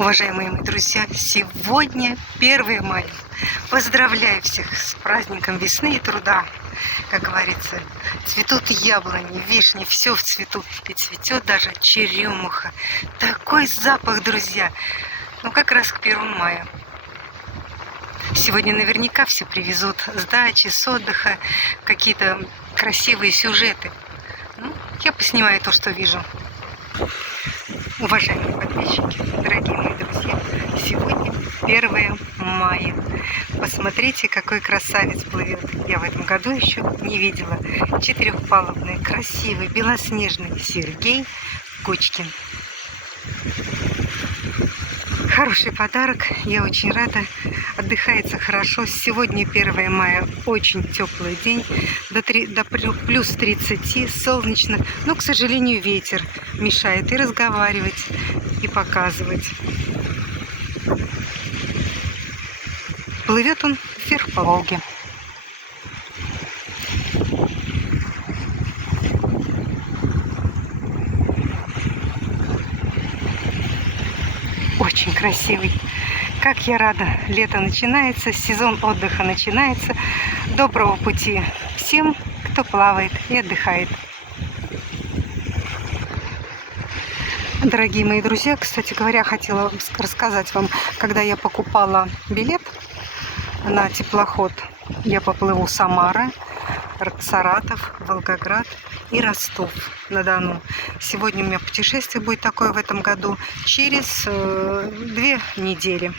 Уважаемые мои друзья, сегодня 1 мая. Поздравляю всех с праздником весны и труда. Как говорится, цветут яблони, вишни, все в цвету. И цветет даже черемуха. Такой запах, друзья. Ну, как раз к 1 мая. Сегодня наверняка все привезут с дачи, с отдыха, какие-то красивые сюжеты. Ну, я поснимаю то, что вижу. Уважаемые подписчики, дорогие мои друзья, сегодня 1 мая. Посмотрите, какой красавец плывет. Я в этом году еще не видела. Четырехпалубный, красивый, белоснежный Сергей Кочкин. Хороший подарок, я очень рада. Отдыхается хорошо. Сегодня 1 мая, очень теплый день, до плюс 30, солнечно. Но, к сожалению, ветер мешает и разговаривать, и показывать. Плывет он вверх по Волге. Очень красивый. Как я рада. Лето начинается, сезон отдыха начинается. Доброго пути всем, кто плавает и отдыхает. Дорогие мои друзья, кстати говоря, хотела рассказать вам, когда я покупала билет на теплоход, я поплыву Самара, Саратов, Волгоград и Ростов-на-Дону. Сегодня у меня путешествие будет такое в этом году, через 2 недели.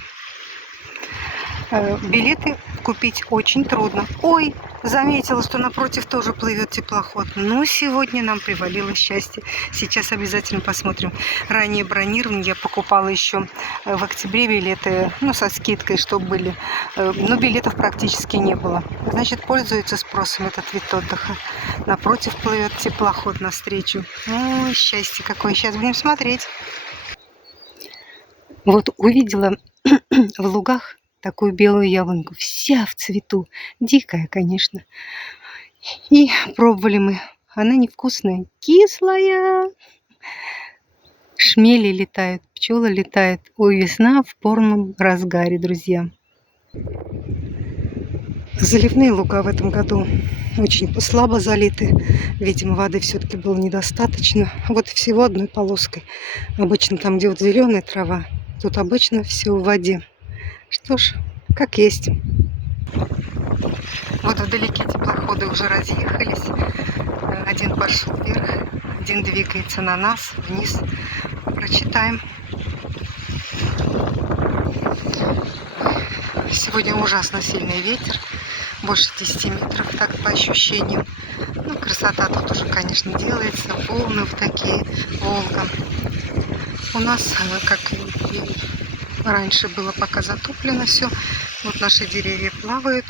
Билеты купить очень трудно. Ой, заметила, что напротив тоже плывет теплоход. Но сегодня нам привалило счастье. Сейчас обязательно посмотрим. Ранее бронирование я покупала еще в октябре билеты, ну, со скидкой, чтобы были. Но билетов практически не было. Значит, пользуется спросом этот вид отдыха. Напротив плывет теплоход навстречу. Ой, счастье какое. Сейчас будем смотреть. Вот увидела в лугах такую белую яблоньку, вся в цвету, дикая, конечно. И пробовали мы. Она невкусная, кислая. Шмели летают, пчелы летают. Ой, весна в полном разгаре, друзья. Заливные луга в этом году очень слабо залиты. Видимо, воды все-таки было недостаточно. Вот всего одной полоской. Обычно там, где вот зеленая трава, тут обычно все в воде. Что ж, как есть. Вот вдалеке теплоходы уже разъехались. Один пошел вверх, один двигается на нас, вниз. Прочитаем. Сегодня ужасно сильный ветер. Больше 10 метров, так по ощущениям. Ну, красота тут уже, конечно, делается. Волны вот такие, Волга. У нас, как и раньше было, пока затоплено все. Вот наши деревья плавают.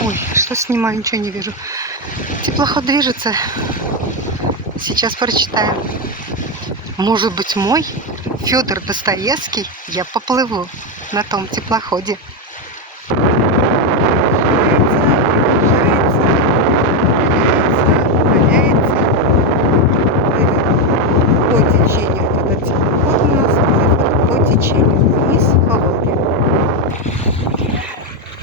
Ой, что снимаю, ничего не вижу. Теплоход движется. Сейчас прочитаем. Может быть, мой Федор Достоевский, я поплыву на том теплоходе.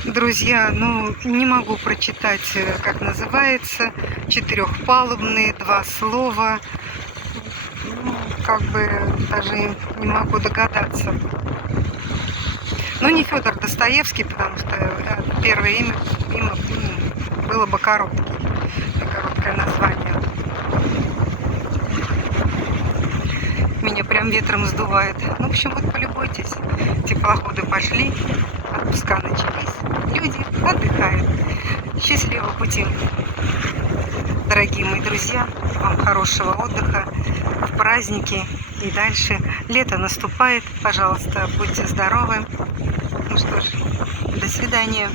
Друзья, ну не могу прочитать, как называется. Четырехпалубные, 2 слова. Ну, как бы даже не могу догадаться. Ну, не Федор Достоевский, потому что первое имя было бы короткое название. Меня прям ветром сдувает. Ну, в общем, вот полюбуйтесь. Теплоходы пошли, отпуска начались. Люди отдыхают. Счастливого пути. Дорогие мои друзья, вам хорошего отдыха в праздники и дальше. Лето наступает. Пожалуйста, будьте здоровы. Ну что ж, до свидания.